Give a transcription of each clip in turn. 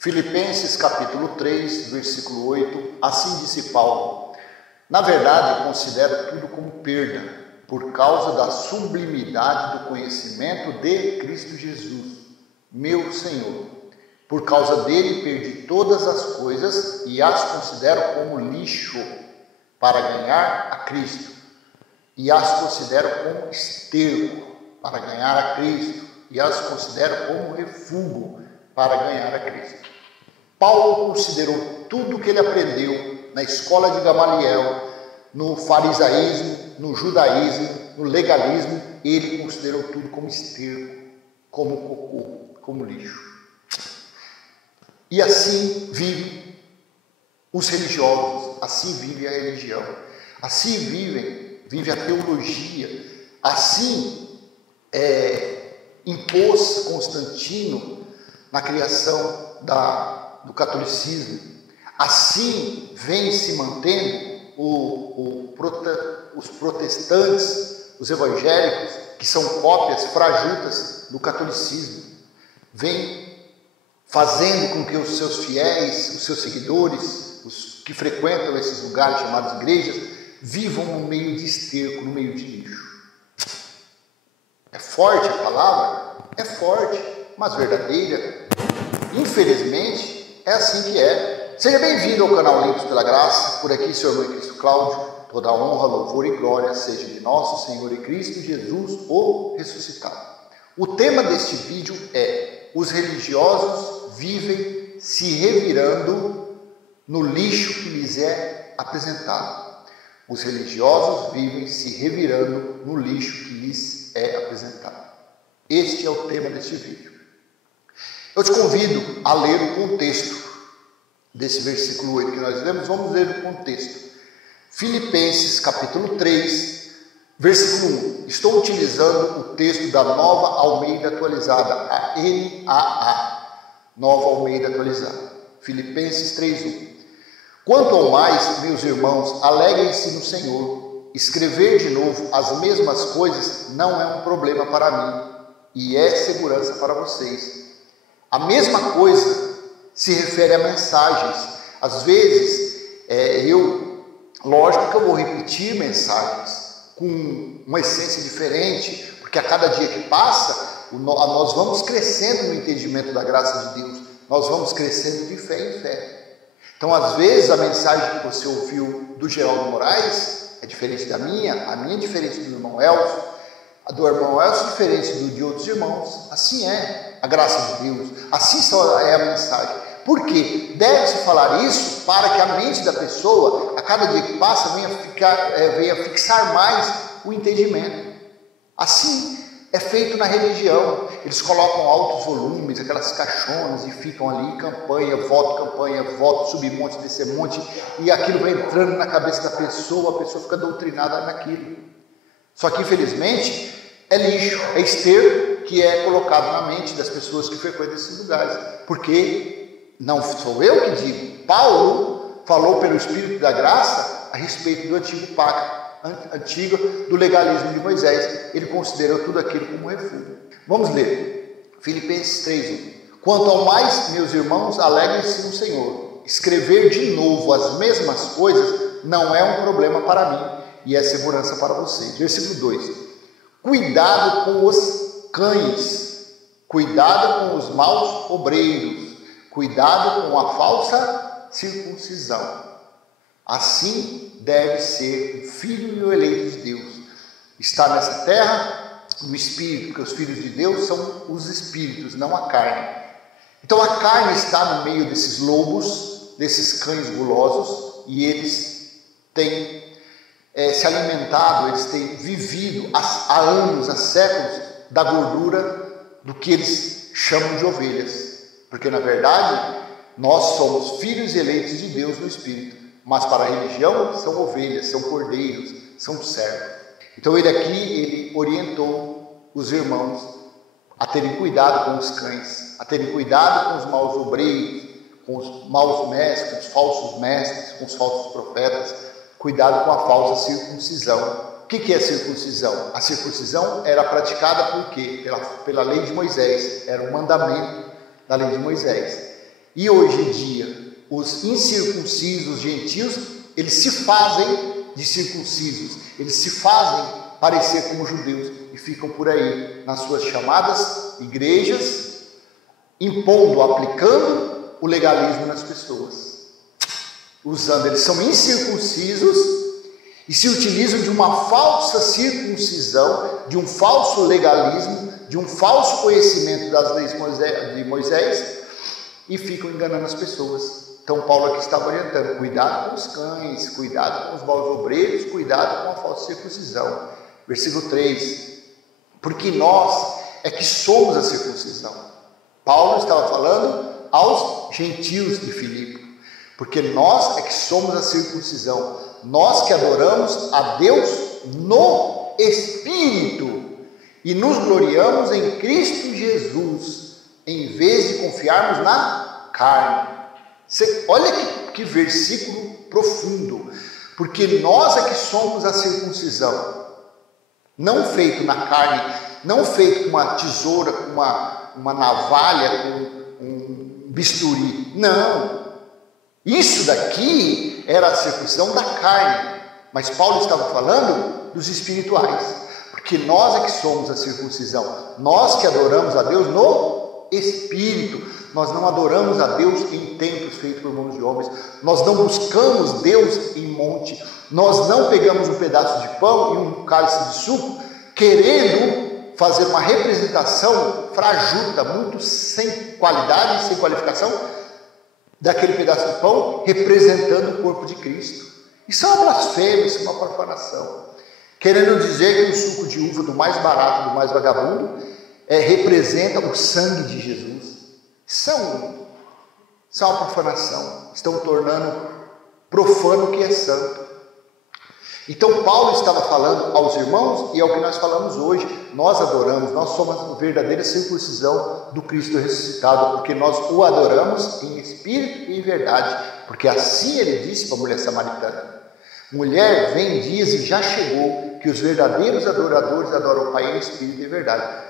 Filipenses capítulo 3, versículo 8, assim disse Paulo: na verdade, considero tudo como perda, por causa da sublimidade do conhecimento de Cristo Jesus, meu Senhor. Por causa dele perdi todas as coisas e as considero como lixo para ganhar a Cristo. E as considero como esterco para ganhar a Cristo. E as considero como refúgio para ganhar a Cristo. Paulo considerou tudo que ele aprendeu na escola de Gamaliel, no farisaísmo, no judaísmo, no legalismo, ele considerou tudo como esterco, como cocô, como lixo. E assim vivem os religiosos, assim vive a religião, assim vive a teologia, assim impôs Constantino na criação do catolicismo, assim vem se mantendo os protestantes, os evangélicos, que são cópias fajutas do catolicismo, vem fazendo com que os seus fiéis, os seus seguidores, os que frequentam esses lugares chamados igrejas, vivam no meio de esterco, no meio de lixo. É forte a palavra? É forte, mas verdadeira. Infelizmente, é assim que é. Seja bem-vindo ao canal Limpos pela Graça. Por aqui, seu irmão Cristo Cláudio. Toda honra, louvor e glória seja de nosso Senhor e Cristo Jesus, o ressuscitado. O tema deste vídeo é: os religiosos vivem se revirando no lixo que lhes é apresentado. Os religiosos vivem se revirando no lixo que lhes é apresentado. Este é o tema deste vídeo. Eu te convido a ler o contexto desse versículo 8 que nós lemos. Vamos ler o contexto. Filipenses capítulo 3, versículo 1. Estou utilizando o texto da Nova Almeida Atualizada, a NAA, Nova Almeida Atualizada. Filipenses 3:1. Quanto ao mais, meus irmãos, alegrem-se no Senhor. Escrever de novo as mesmas coisas não é um problema para mim e é segurança para vocês. A mesma coisa se refere a mensagens. Às vezes, lógico que eu vou repetir mensagens com uma essência diferente, porque a cada dia que passa, nós vamos crescendo no entendimento da graça de Deus, nós vamos crescendo de fé em fé. Então, às vezes, a mensagem que você ouviu do Geraldo Moraes é diferente da minha, a minha é diferente do irmão Elcio, a do irmão Elcio é diferente de outros irmãos. Assim é a graça de Deus, assim só é a mensagem. Por quê? Deve-se falar isso para que a mente da pessoa, a cada dia que passa, venha fixar mais o entendimento. Assim é feito na religião. Eles colocam altos volumes, aquelas caixonas, e ficam ali, campanha, voto, subir monte, descer monte, e aquilo vai entrando na cabeça da pessoa, a pessoa fica doutrinada naquilo. Só que, infelizmente, é lixo, é esterco que é colocado na mente das pessoas que frequentam esses lugares. Porque não sou eu que digo. Paulo falou pelo Espírito da Graça a respeito do antigo pacto, do legalismo de Moisés. Ele considerou tudo aquilo como refúgio. Vamos ler. Filipenses 3:1. Quanto ao mais, meus irmãos, alegrem-se no Senhor. Escrever de novo as mesmas coisas não é um problema para mim e é segurança para vocês. Versículo 2. Cuidado com os cães, cuidado com os maus obreiros, cuidado com a falsa circuncisão. Assim deve ser o filho e o eleito de Deus. Está nessa terra no Espírito, porque os filhos de Deus são os Espíritos, não a carne. Então a carne está no meio desses lobos, desses cães gulosos, e eles têm se alimentado, eles têm vivido há anos, há séculos, da gordura do que eles chamam de ovelhas. Porque, na verdade, nós somos filhos eleitos de Deus no Espírito, mas para a religião são ovelhas, são cordeiros, são servos. Então, ele orientou os irmãos a terem cuidado com os cães, a terem cuidado com os maus obreiros, com os maus mestres, com os falsos mestres, com os falsos profetas. Cuidado com a falsa circuncisão. O que é circuncisão? A circuncisão era praticada por quê? Pela lei de Moisés. Era um mandamento da lei de Moisés. E hoje em dia, os incircuncisos, os gentios, eles se fazem de circuncisos, eles se fazem parecer como judeus e ficam por aí nas suas chamadas igrejas, impondo, aplicando o legalismo nas pessoas. Eles são incircuncisos e se utilizam de uma falsa circuncisão, de um falso legalismo, de um falso conhecimento das leis de Moisés e ficam enganando as pessoas. Então Paulo aqui estava orientando, cuidado com os cães, cuidado com os maus obreiros, cuidado com a falsa circuncisão. Versículo 3, porque nós é que somos a circuncisão. Paulo estava falando aos gentios de Filipe, porque nós é que somos a circuncisão, nós que adoramos a Deus no Espírito e nos gloriamos em Cristo Jesus, em vez de confiarmos na carne. Olha que versículo profundo, porque nós é que somos a circuncisão, não feito na carne, não feito com uma tesoura, com uma navalha, com um bisturi, não. Isso daqui era a circuncisão da carne, mas Paulo estava falando dos espirituais, porque nós é que somos a circuncisão, nós que adoramos a Deus no Espírito. Nós não adoramos a Deus em templos feitos por mãos de homens, nós não buscamos Deus em monte, nós não pegamos um pedaço de pão e um cálice de suco querendo fazer uma representação frajuta, muito sem qualidade, sem qualificação, daquele pedaço de pão representando o corpo de Cristo. Isso é uma blasfêmia, isso é uma profanação, querendo dizer que o suco de uva do mais barato, do mais vagabundo, representa o sangue de Jesus. Isso é uma profanação, estão tornando profano o que é santo. Então Paulo estava falando aos irmãos e é o que nós falamos hoje, nós adoramos, nós somos a verdadeira circuncisão do Cristo ressuscitado, porque nós o adoramos em espírito e em verdade, porque assim ele disse para a mulher samaritana, mulher, vem dias e já chegou, que os verdadeiros adoradores adoram o Pai em espírito e em verdade.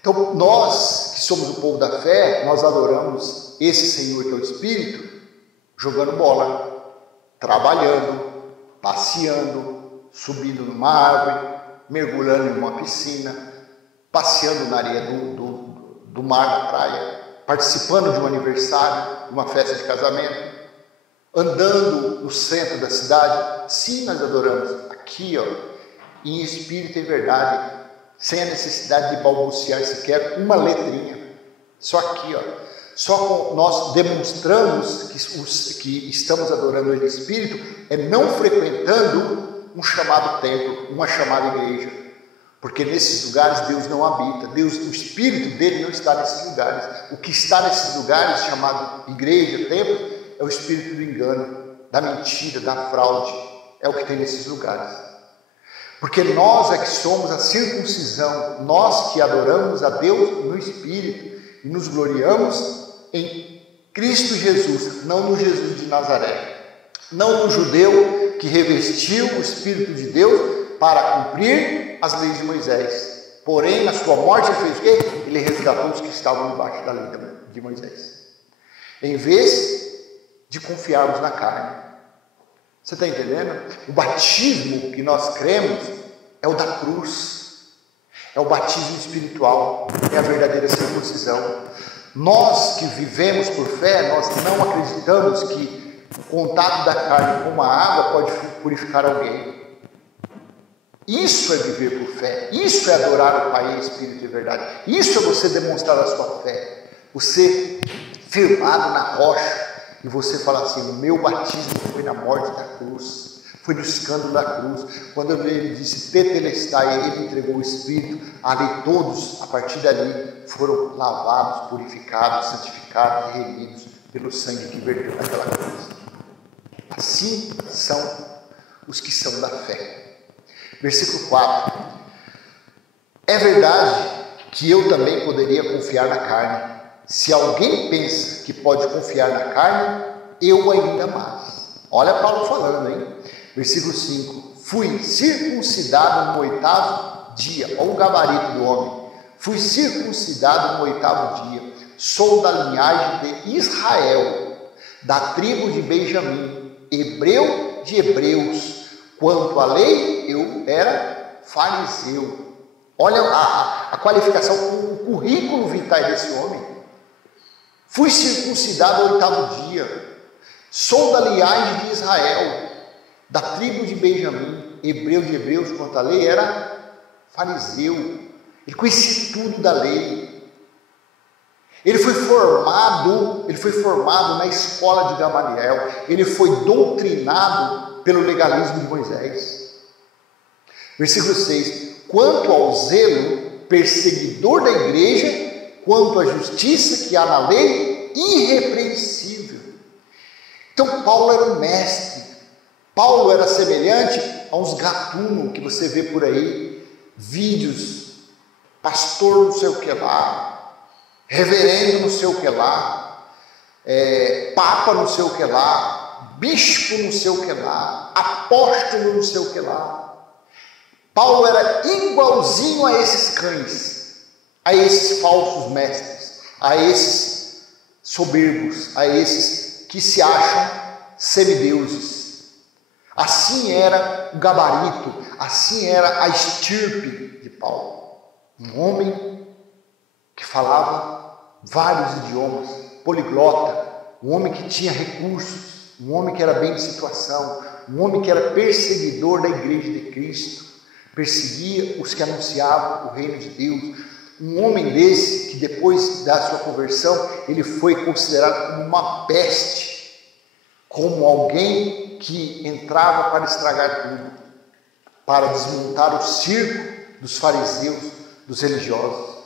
Então nós que somos o povo da fé, nós adoramos esse Senhor que é o Espírito, jogando bola, trabalhando, passeando, subindo numa árvore, mergulhando em uma piscina, passeando na areia do mar, da praia, participando de um aniversário, de uma festa de casamento, andando no centro da cidade. Sim, nós adoramos aqui, em espírito e verdade, sem a necessidade de balbuciar sequer uma letrinha, só aqui, só nós demonstramos que estamos adorando o Espírito não frequentando um chamado templo, uma chamada igreja, porque nesses lugares Deus não habita, o Espírito dele não está nesses lugares. O que está nesses lugares, chamado igreja, templo, é o espírito do engano, da mentira, da fraude, é o que tem nesses lugares. Porque nós é que somos a circuncisão, nós que adoramos a Deus no Espírito e nos gloriamos em Cristo Jesus, não no Jesus de Nazaré, não no judeu que revestiu o Espírito de Deus para cumprir as leis de Moisés. Porém, na sua morte, ele fez o quê? Ele resgatou os que estavam debaixo da lei de Moisés. Em vez de confiarmos na carne. Você está entendendo? O batismo que nós cremos é o da cruz, é o batismo espiritual, é a verdadeira circuncisão. Nós que vivemos por fé, nós não acreditamos que o contato da carne com a água pode purificar alguém. Isso é viver por fé, isso é adorar o Pai em espírito e verdade, isso é você demonstrar a sua fé, você firmado na rocha, e você fala assim, o meu batismo foi na morte da cruz, foi no escândalo da cruz, quando ele disse tetelestai, ele entregou o Espírito, ali todos, a partir dali, foram lavados, purificados, santificados e remidos pelo sangue que verteu naquela cruz. Assim são os que são da fé. Versículo 4. É verdade que eu também poderia confiar na carne. Se alguém pensa que pode confiar na carne, eu ainda mais. Olha Paulo falando, hein? Versículo 5. Fui circuncidado no 8º dia. Olha o gabarito do homem. Fui circuncidado no 8º dia. sou da linhagem de Israel, da tribo de Benjamim, hebreu de hebreus. Quanto à lei, eu era fariseu. Olha a qualificação, o currículo vitae desse homem. Fui circuncidado ao 8º dia. Sou da linhagem de Israel, da tribo de Benjamim, hebreu de hebreus. Quanto à lei, era fariseu. Ele conhecia tudo da lei. Ele foi formado na escola de Gamaliel. Ele foi doutrinado pelo legalismo de Moisés. Versículo 6. Quanto ao zelo perseguidor da igreja, quanto à justiça que há na lei, irrepreensível. Então Paulo era um mestre. Paulo era semelhante a uns gatunos que você vê por aí, vídeos, pastor não sei o que lá, reverendo não sei o que lá, papa não sei o que lá, bispo não sei o que lá, apóstolo não sei o que lá. Paulo era igualzinho a esses cães, a esses falsos mestres, a esses soberbos, a esses que se acham semideuses. Assim era o gabarito, assim era a estirpe de Paulo. Um homem que falava vários idiomas, poliglota, um homem que tinha recursos, um homem que era bem de situação, um homem que era perseguidor da igreja de Cristo, perseguia os que anunciavam o reino de Deus. Um homem desse que depois da sua conversão, ele foi considerado como uma peste, como alguém que entrava para estragar tudo, para desmontar o circo dos fariseus, dos religiosos.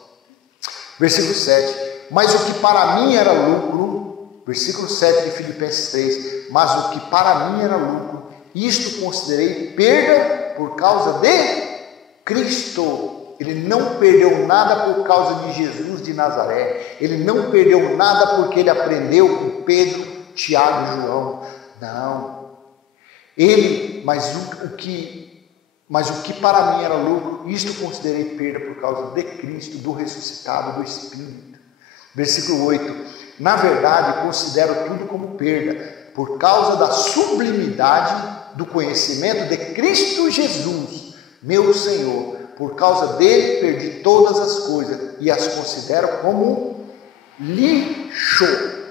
Versículo 7. Mas o que para mim era lucro, versículo 7 de Filipenses 3, mas o que para mim era lucro, isto considerei perda por causa de Cristo. Ele não perdeu nada por causa de Jesus de Nazaré. Ele não perdeu nada porque ele aprendeu com Pedro, Tiago e João. Não. Mas o que para mim era lucro, isto considerei perda por causa de Cristo, do ressuscitado, do Espírito. Versículo 8. Na verdade, considero tudo como perda, por causa da sublimidade do conhecimento de Cristo Jesus, meu Senhor. Por causa dele, perdi todas as coisas e as considero como lixo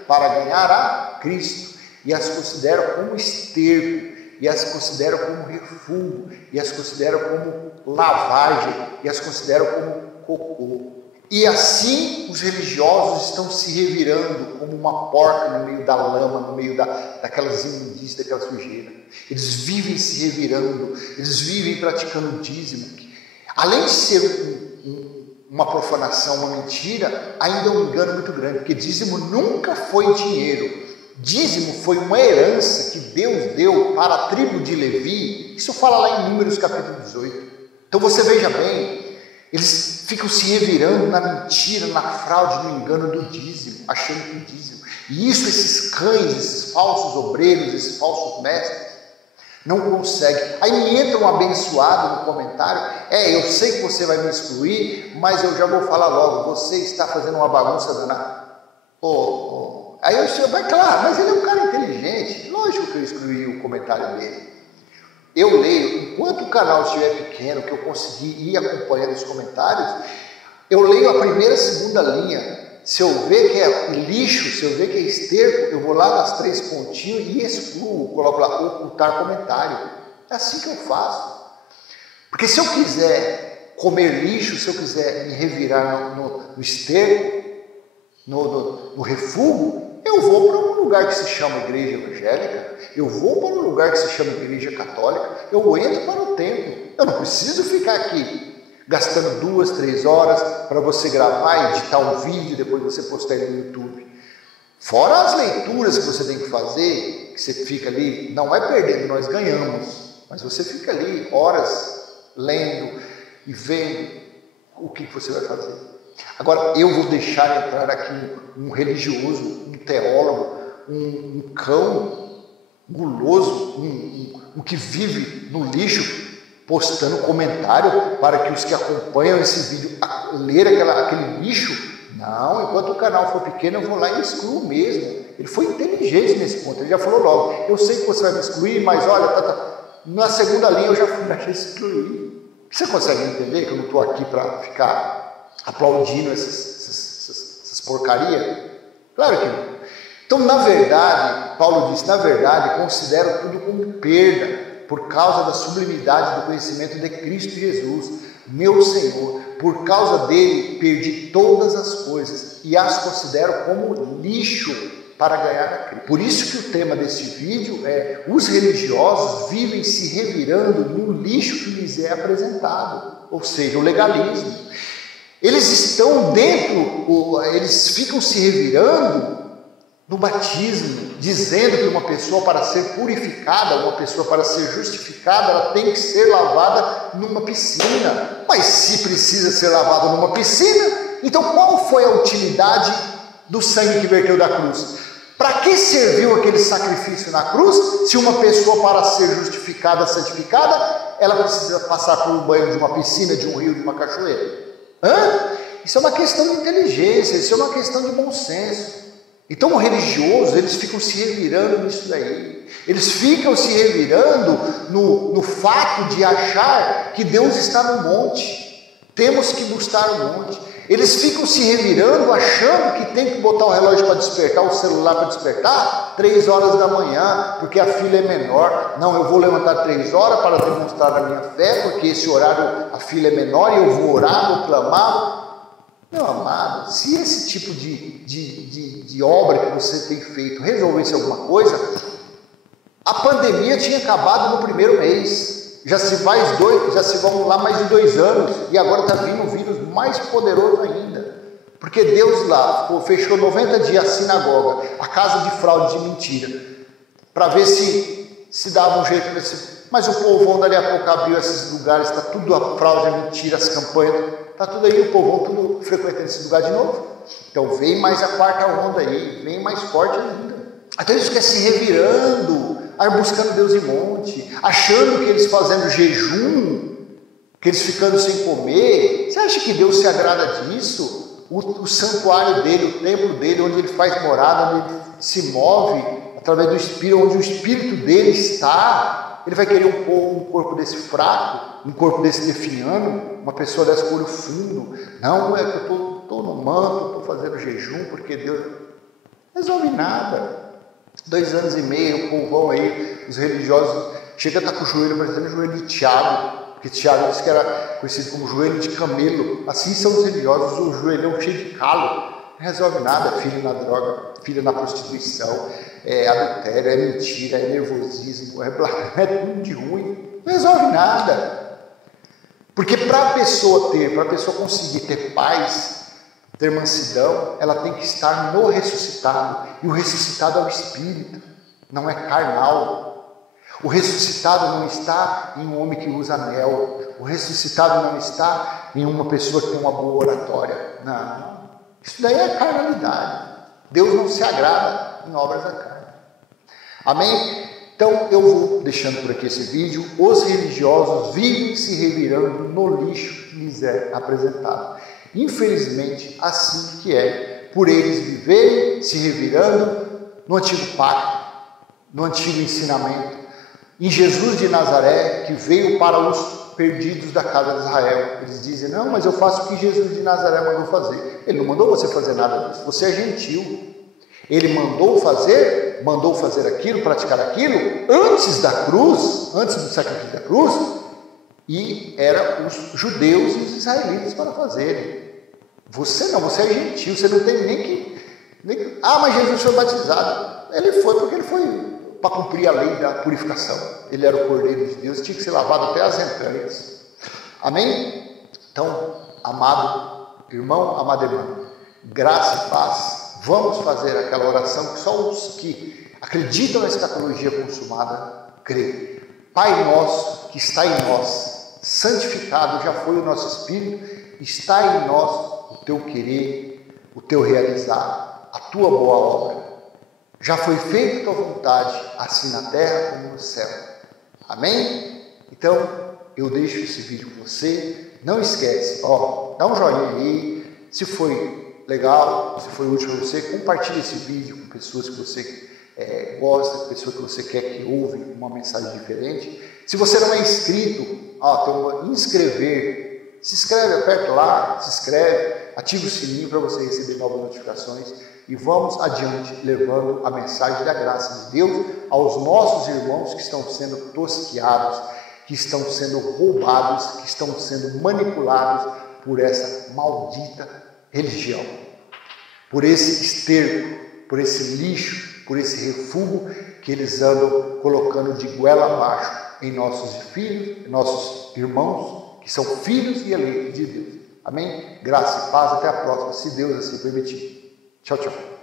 para ganhar a Cristo. E as considero como esterco, e as considero como refúgio, e as considero como lavagem, e as considero como cocô. E assim os religiosos estão se revirando como uma porca no meio da lama, no meio daquelas imundícias, daquela sujeira. Eles vivem se revirando, eles vivem praticando dízimo. Além de ser uma profanação, uma mentira, ainda é um engano muito grande, porque dízimo nunca foi dinheiro. Dízimo foi uma herança que Deus deu para a tribo de Levi. Isso fala lá em Números capítulo 18. Então você veja bem, eles ficam se revirando na mentira, na fraude, no engano do dízimo, achando que o dízimo. E isso esses cães, esses falsos obreiros, esses falsos mestres, não conseguem. Aí me entra um abençoado no comentário, eu sei que você vai me excluir, mas eu já vou falar logo, você está fazendo uma bagunça danada. Aí eu sei, mas claro, mas ele é um cara inteligente, lógico que eu excluí o comentário dele. Eu leio, enquanto o canal estiver pequeno, que eu conseguir ir acompanhando os comentários, eu leio a primeira e segunda linha. Se eu ver que é lixo, se eu ver que é esterco, eu vou lá nas 3 pontinhos e excluo, coloco lá, ocultar comentário. É assim que eu faço. Porque se eu quiser comer lixo, se eu quiser me revirar no esterco, no refúgio, eu vou para um lugar que se chama igreja evangélica, eu vou para um lugar que se chama igreja católica, eu entro para o templo. Eu não preciso ficar aqui gastando 2, 3 horas para você gravar, editar um vídeo e depois você postar ele no YouTube. Fora as leituras que você tem que fazer, que você fica ali, não é perdendo, nós ganhamos, mas você fica ali horas lendo e vendo o que você vai fazer. Agora, eu vou deixar entrar aqui um religioso, um teólogo, um cão guloso, um que vive no lixo, postando comentário para que os que acompanham esse vídeo ler aquele lixo? Não, enquanto o canal for pequeno, eu vou lá e excluo mesmo. Ele foi inteligente nesse ponto, ele já falou logo, eu sei que você vai me excluir, mas olha, na segunda linha eu já fui lá excluir. Você consegue entender que eu não estou aqui para ficar aplaudindo essas porcarias? Claro que não. Então, na verdade, Paulo disse, na verdade, considero tudo como perda, por causa da sublimidade do conhecimento de Cristo Jesus, meu Senhor. Por causa dele, perdi todas as coisas e as considero como lixo para ganhar a Cristo. Por isso que o tema deste vídeo é: os religiosos vivem se revirando no lixo que lhes é apresentado, ou seja, o legalismo. Eles estão dentro, eles ficam se revirando no batismo, dizendo que uma pessoa, para ser purificada, uma pessoa para ser justificada, ela tem que ser lavada numa piscina. Mas se precisa ser lavada numa piscina, então qual foi a utilidade do sangue que verteu da cruz? Para que serviu aquele sacrifício na cruz, se uma pessoa, para ser justificada, santificada, ela precisa passar por um banho de uma piscina, de um rio, de uma cachoeira? Isso é uma questão de inteligência, isso é uma questão de bom senso. Então, o religioso, eles ficam se revirando nisso daí. Eles ficam se revirando no fato de achar que Deus está no monte. Temos que buscar o monte. Eles ficam se revirando achando que tem que botar o relógio para despertar, o celular para despertar 3 horas da manhã, porque a filha é menor. Não, eu vou levantar 3 horas para demonstrar a minha fé, porque esse horário a filha é menor e eu vou orar, vou clamar. Meu amado, se esse tipo de obra que você tem feito resolvesse alguma coisa, a pandemia tinha acabado no primeiro mês. Já se vão lá mais de 2 anos, e agora está vindo um vírus mais poderoso ainda. Porque Deus lá fechou 90 dias a sinagoga, a casa de fraude, de mentira, para ver se dava um jeito nesse. Mas o povão dali a pouco abriu esses lugares, está tudo a fraude, a mentira, as campanhas, está tudo aí, o povão tudo frequentando esse lugar de novo. Então vem mais a 4ª onda aí, vem mais forte ainda. Então eles ficam se revirando, buscando Deus em monte, achando que eles fazendo jejum, que eles ficando sem comer. Você acha que Deus se agrada disso? O santuário dele, o templo dele, onde ele faz morada, onde ele se move através do Espírito, onde o Espírito dele está, ele vai querer um corpo desse fraco, um corpo desse definhando, uma pessoa dessa com olho fundo? Não é que eu estou no manto, estou fazendo jejum, porque Deus não resolve nada. 2 anos e meio, o povão aí, os religiosos, chega a estar com o joelho parecendo o joelho de Tiago, porque Tiago disse que era conhecido como joelho de camelo. Assim são os religiosos, o joelhão cheio de calo. Não resolve nada, filho na droga, filho na prostituição, é adultério, é mentira, é nervosismo, é tudo de ruim. Não resolve nada. Porque para a pessoa conseguir ter paz, ter mansidão, ela tem que estar no ressuscitado. E o ressuscitado é o Espírito, não é carnal. O ressuscitado não está em um homem que usa anel. O ressuscitado não está em uma pessoa que tem uma boa oratória. Não. Isso daí é carnalidade. Deus não se agrada em obras da carne. Amém? Então eu vou deixando por aqui esse vídeo. Os religiosos vivem se revirando no lixo que lhes é apresentado. Infelizmente, assim que é, por eles viverem se revirando no antigo pacto, no antigo ensinamento, em Jesus de Nazaré, que veio para os perdidos da casa de Israel. Eles dizem: não, mas eu faço o que Jesus de Nazaré mandou fazer. Ele não mandou você fazer nada disso, você é gentil. Ele mandou fazer aquilo, praticar aquilo, antes da cruz, antes do sacrifício da cruz, e era os judeus e os israelitas para fazerem. Você não, você é gentil, você não tem nem que... mas Jesus foi batizado. Ele foi porque ele foi para cumprir a lei da purificação. Ele era o Cordeiro de Deus, tinha que ser lavado até as entranhas. Amém? Então, amado irmão, amada irmã, graça e paz. Vamos fazer aquela oração que só os que acreditam na escatologia consumada creem. Pai nosso que está em nós, santificado já foi o nosso Espírito, está em nós o teu querer, o teu realizar, a tua boa obra. Já foi feita a tua vontade, assim na terra como no céu. Amém? Então, eu deixo esse vídeo com você. Não esquece, dá um joinha aí. Se foi legal, se foi útil para você, compartilhe esse vídeo com pessoas que você gosta, pessoas que você quer que ouve uma mensagem diferente. Se você não é inscrito, tem inscrever, se inscreve, aperta lá, se inscreve, ativa o sininho para você receber novas notificações e vamos adiante levando a mensagem da graça de Deus aos nossos irmãos que estão sendo tosqueados, que estão sendo roubados, que estão sendo manipulados por essa maldita religião, por esse esterco, por esse lixo, por esse refúgio que eles andam colocando de goela abaixo em nossos filhos, em nossos irmãos, que são filhos e eleitos de Deus. Amém? Graça e paz, até a próxima, se Deus assim permitir. Tchau, tchau.